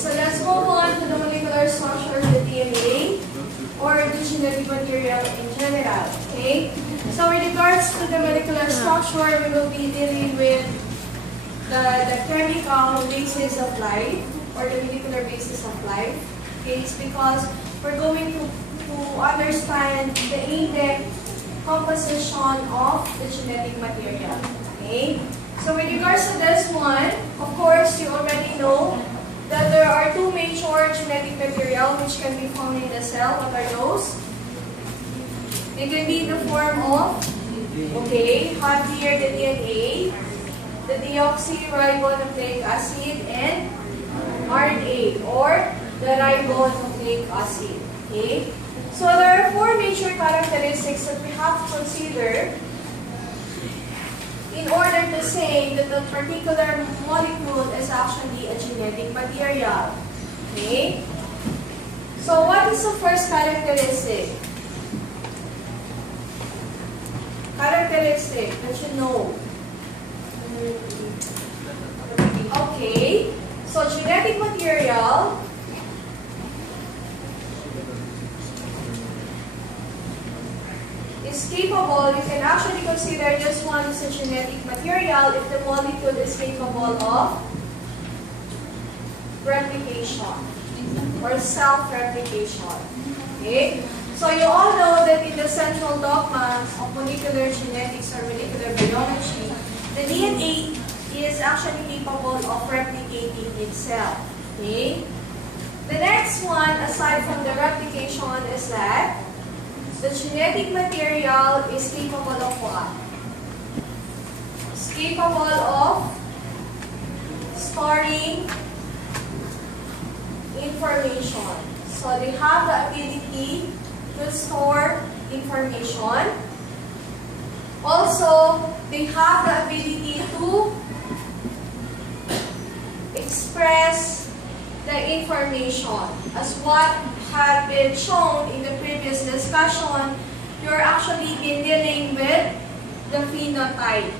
so let's move on to the molecular structure of the DNA or the genetic material in general. Okay? So with regards to the molecular structure, we will be dealing with the chemical basis of life or the molecular basis of life. Okay? It's because we're going to understand the in-depth composition of the genetic material. Okay? So with regards to this one, of course, you already know that there are two major genetic material which can be found in the cell. What are those? They can be in the form of, okay, have here the DNA, the deoxyribonucleic acid, and RNA, or the ribonucleic acid. Okay? So there are four major characteristics that we have to consider in order to say that a particular molecule is actually a genetic material. Okay? So what is the first characteristic? Characteristic that you know. Okay. So genetic material is capable, you can actually consider this one as a genetic material if the molecule is capable of replication or self-replication. Okay? So you all know that in the central dogma of molecular genetics or molecular biology, the DNA is actually capable of replicating itself. Okay? The next one, aside from the replication, is that the genetic material is capable of what? It's capable of storing information. So they have the ability to store information. Also, they have the ability to express the information. As what had been shown in the previous discussion, you're actually been dealing with the phenotype,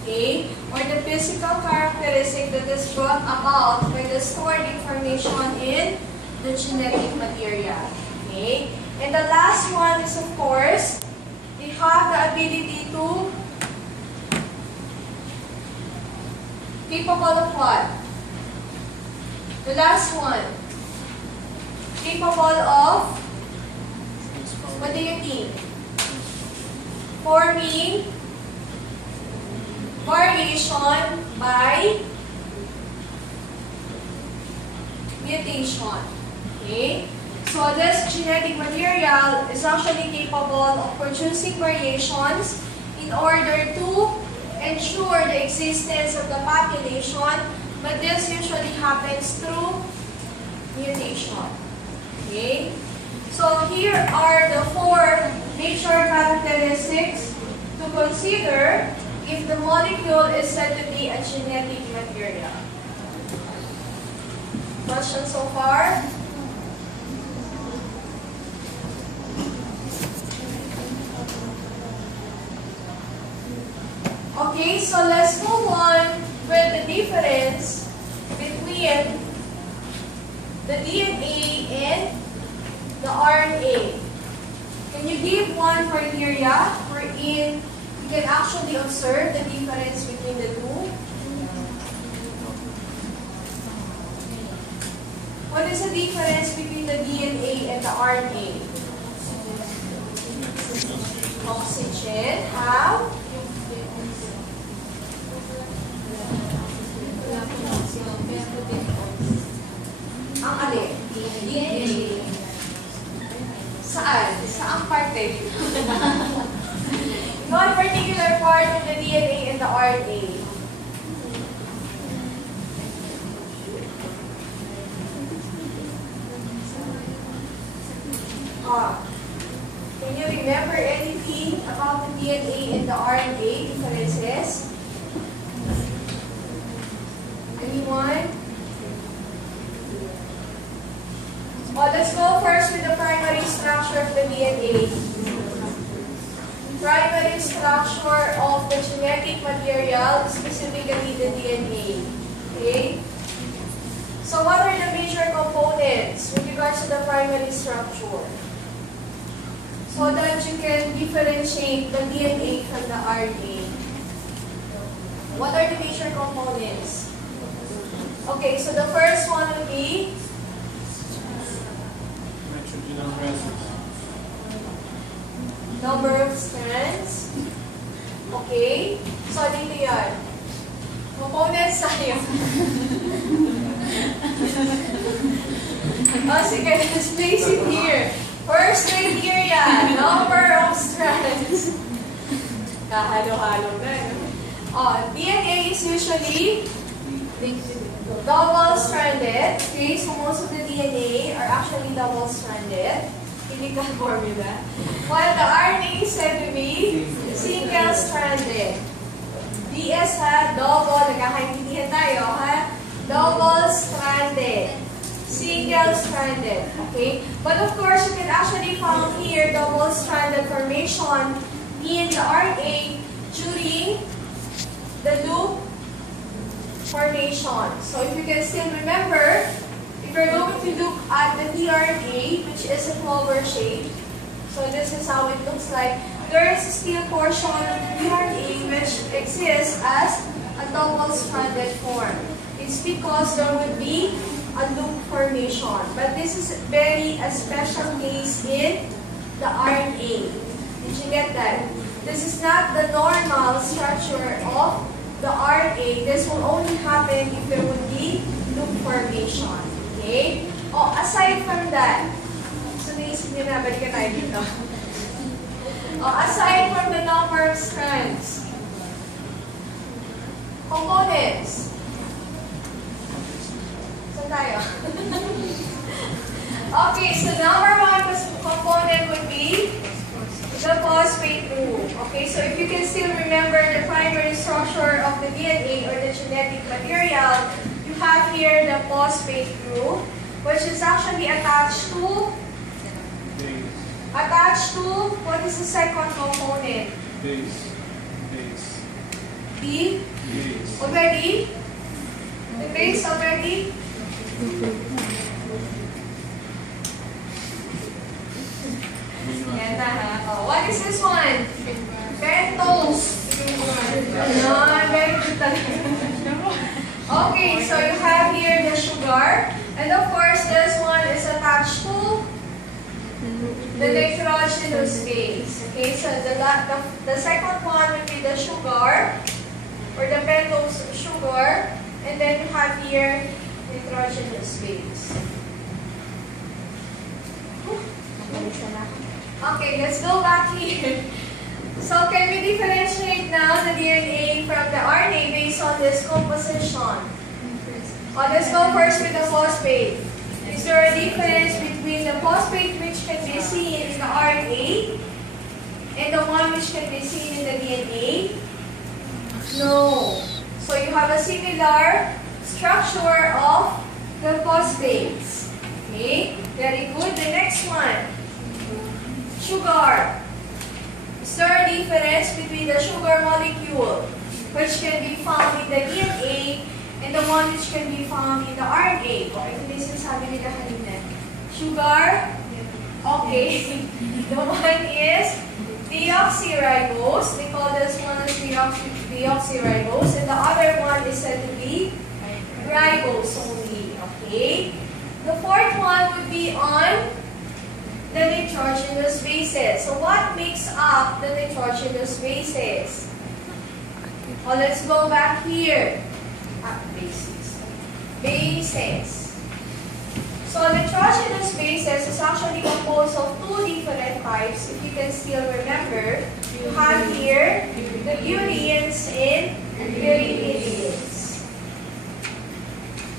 okay? Or the physical characteristic that is brought about by the stored information in the genetic material, okay? And the last one is, of course, they have the ability to capable of what? The last one, capable of, what do you think? Forming variation by mutation. Okay? So this genetic material is actually capable of producing variations in order to ensure the existence of the population, but this usually happens through mutation. Okay? So here are the four major characteristics to consider if the molecule is said to be a genetic material. Questions so far? Okay, so let's move on with the difference between the DNA and the RNA. Can you give one criteria wherein you can actually observe the difference between the two? What is the difference between the DNA and the RNA? Oxygen. How? Ang alin? DNA. Saan? Saang parte? One particular part of the DNA and the RNA. Can you remember anything about the DNA and the RNA differences? Anyone? Well, let's go first with the primary structure of the DNA. Primary structure of the genetic material, specifically the DNA. Okay? So what are the major components with regards to the primary structure? So that you can differentiate the DNA from the RNA. What are the major components? Okay, so the first one will be number of strands. Okay, so dito yan. Components tayo. Oh, sige, let's place it here. First criteria, number of strands. Kahalo-halo na. Oh, DNA is usually double-stranded. Okay, so most of the DNA are actually double-stranded. Chemical formula. While the RNA is said to be single-stranded. DS ha, double, nagkakaintindihan tayo ha. Double-stranded. Single-stranded, okay? But of course, you can actually found here double-stranded formation in the RNA during the loop formation. So if you can still remember, if you're going to look at the tRNA, which is a clover shape, so this is how it looks like, there is a still portion of the tRNA which exists as a double-stranded form. It's because there would be a loop formation. But this is very a special case in the RNA. Did you get that? This is not the normal structure of the RNA. This will only happen if there would be loop formation. Okay? Oh, aside from that, so naisip nyo na, balikan tayo dito. Oh, aside from the number of strands, components. Tayo. Okay, so number one component would be the phosphate group. Okay, so if you can still remember the primary structure of the DNA or the genetic material, you have here the phosphate group, which is actually attached to what is the second component? Base. The already? The base already? Yan na ha. Oh, what is this one? Pentose. Very good talaga. Okay, so you have here the sugar. And of course, this one is attached to the nitrogenous base. Okay, so the second one would be the sugar or the pentose sugar. And then you have here nitrogenous base. Okay, let's go back here. So can we differentiate now the DNA from the RNA based on this composition? Let's go first with the phosphate. Is there a difference between the phosphate which can be seen in the RNA and the one which can be seen in the DNA? No. So you have a similar structure of the phosphates. Okay, very good. The next one, sugar. Is there a difference between the sugar molecule which can be found in the DNA and the one which can be found in the RNA? O, ito din sinasabi nila kanina. Sugar, okay. The one is deoxyribose. They call this one as deoxyribose. And the other one is said to be ribose only. Okay. The fourth one would be on the nitrogenous bases. So what makes up the nitrogenous bases? Well, let's go back here. Bases. So nitrogenous bases is actually composed of two different types. If you can still remember, you have here the ureans and pyrimidines.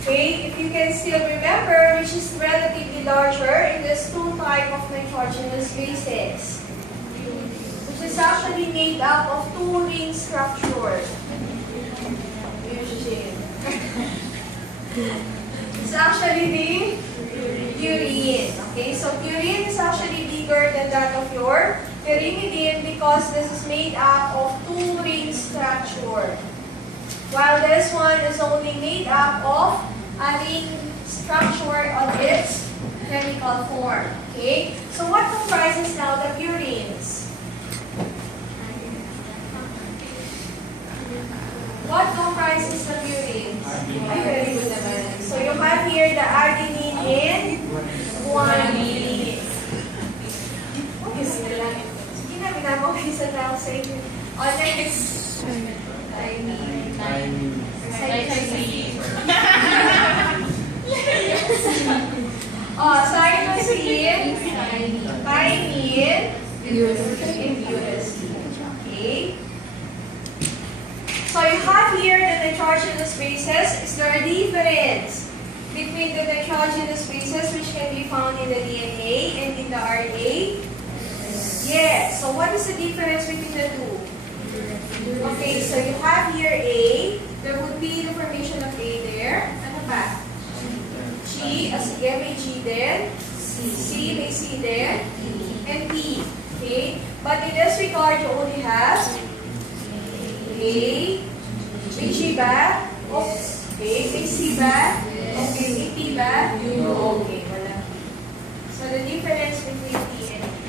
Okay, if you can still remember, which is relatively larger in this two type of nitrogenous bases, which is actually made up of two ring structure. It's actually the purine. Okay, so purine is actually bigger than that of your pyrimidine because this is made up of two ring structure. While this one is only made up of a ring structure of its chemical form. Okay? So what comprises now the purines? What comprises the purines? Ay, very good naman. So you have here the adenine and guanine. Okay, sige lang. Sige na, binabawisa na ako sa inyo. O, next. Thymine. Cytosine, thymine, and uracil. Okay. So you have here the nitrogenous bases. Is there a difference between the nitrogenous bases which can be found in the DNA and in the RNA? Yes. So what is the difference between the two? Okay, so you have here A. There would be the formation of A there. Ano pa? G. Sige, may G there. C. May C there. And P. Okay. But in this regard, you only have A. May G ba? Oops. Okay. May C ba? Okay. May P ba? Okay. Wala. So the difference between P and P.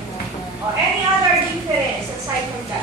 Or any other difference aside from that?